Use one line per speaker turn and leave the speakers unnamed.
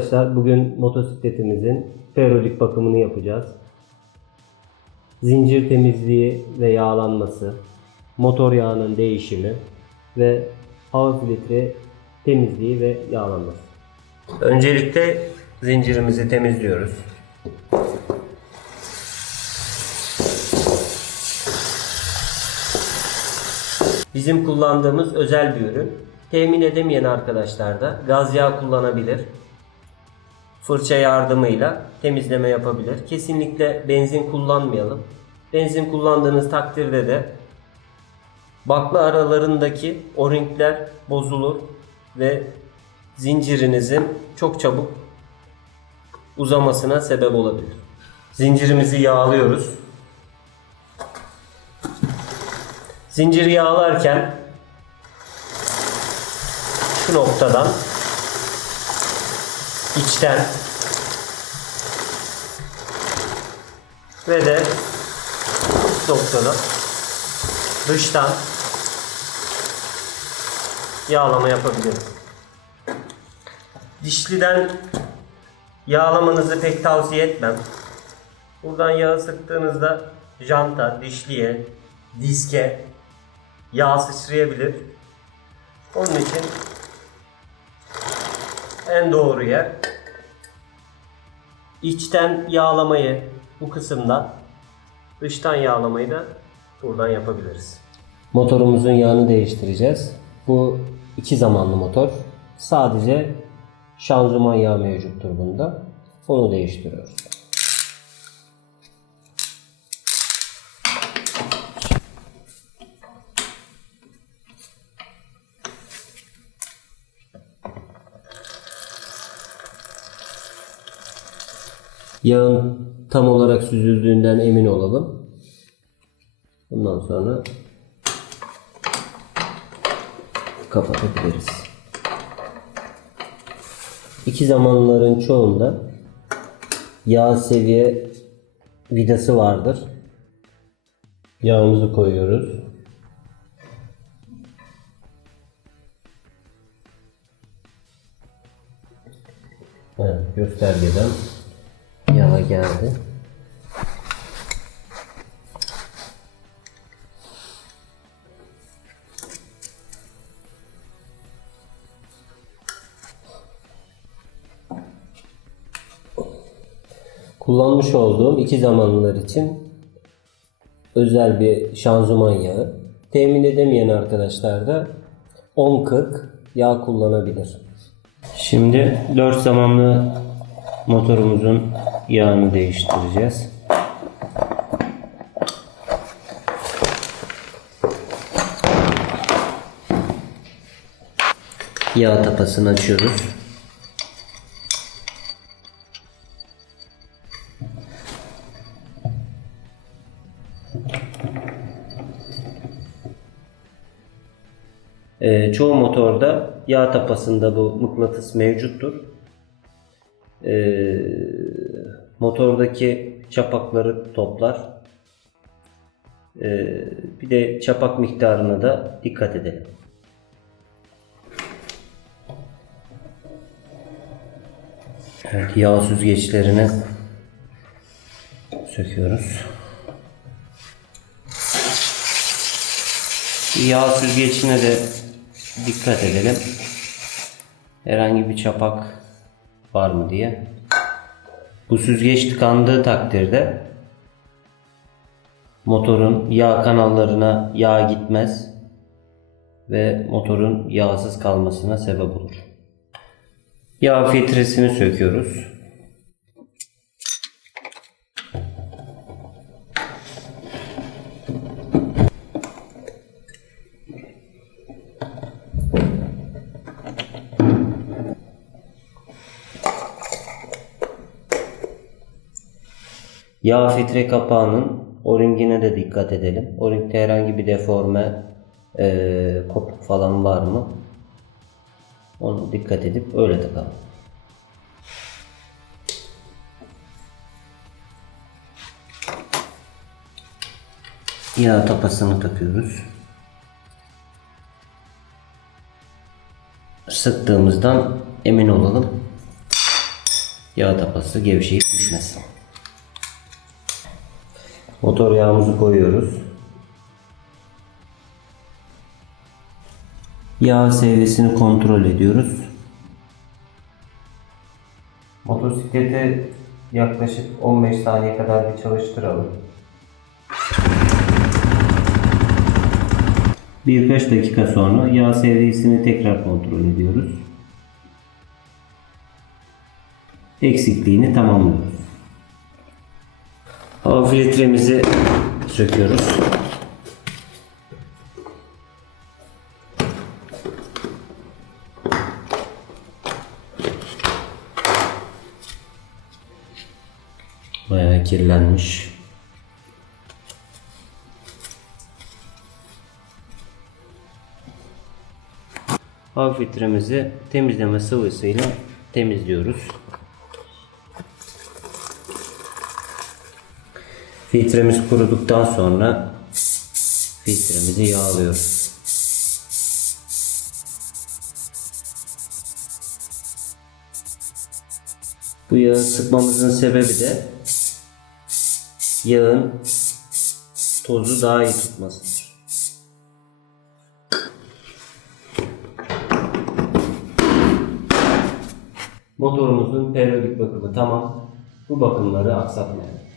Arkadaşlar bugün motosikletimizin periyodik bakımını yapacağız. Zincir temizliği ve yağlanması, motor yağının değişimi ve hava filtre temizliği ve yağlanması. Öncelikle zincirimizi temizliyoruz. Bizim kullandığımız özel bir ürün. Temin edemeyen arkadaşlar da gaz yağı kullanabilir. Fırça yardımıyla temizleme yapabilir. Kesinlikle benzin kullanmayalım. Benzin kullandığınız takdirde de bakla aralarındaki o-ringler bozulur ve zincirinizin çok çabuk uzamasına sebep olabilir. Zincirimizi yağlıyoruz. Zinciri yağlarken şu noktadan içten ve de üst noktada dıştan yağlama yapabiliriz. Dişliden yağlamanızı pek tavsiye etmem. Buradan yağı sıktığınızda janta, dişliye, diske yağ sıçrayabilir. Onun için en doğru yer içten yağlamayı bu kısımda dıştan yağlamayı da buradan yapabiliriz. Motorumuzun yağını değiştireceğiz. Bu iki zamanlı motor. Sadece şanzıman yağı mevcuttur bunda. Onu değiştiriyoruz. Yağın tam olarak süzüldüğünden emin olalım. Bundan sonra kapatabiliriz. İki zamanların çoğunda yağ seviye vidası vardır. Yağımızı koyuyoruz. Evet, göstergeden geldi. Kullanmış olduğum iki zamanlılar için özel bir şanzıman yağı. Temin edemeyen arkadaşlar da 10-40 yağ kullanabilir. Şimdi 4 zamanlı motorumuzun yağını değiştireceğiz. Yağ tapasını açıyoruz. Ee, çoğu motorda yağ tapasında bu mıknatıs mevcuttur. Ee, motordaki çapakları toplar. Ee, bir de çapak miktarına da dikkat edelim. Evet, yağ süzgeçlerini söküyoruz. Yağ süzgecine de dikkat edelim. Herhangi bir çapak var mı diye. Bu süzgeç tıkandığı takdirde motorun yağ kanallarına yağ gitmez ve motorun yağsız kalmasına sebep olur. Yağ filtresini söküyoruz. Yağ filtre kapağının o-ringine de dikkat edelim. O-ringde herhangi bir deforme, eee, kopuk falan var mı? Onu dikkat edip öyle takalım. Yağ tapasını takıyoruz. Sıktığımızdan emin olalım. Yağ tapası gevşeyip düşmesin. Motor yağımızı koyuyoruz. Yağ seviyesini kontrol ediyoruz. Motosikleti yaklaşık 15 saniye kadar bir çalıştıralım. Birkaç dakika sonra yağ seviyesini tekrar kontrol ediyoruz. Eksikliğini tamamlıyoruz. Hava filtremizi söküyoruz. Bayağı kirlenmiş. Hava filtremizi temizleme sıvısıyla temizliyoruz. Filtremiz kuruduktan sonra filtremizi yağlıyoruz. Bu yağı sıkmamızın sebebi de yağın tozu daha iyi tutmasıdır. Motorumuzun periyodik bakımı tamam. Bu bakımları aksatmayalım.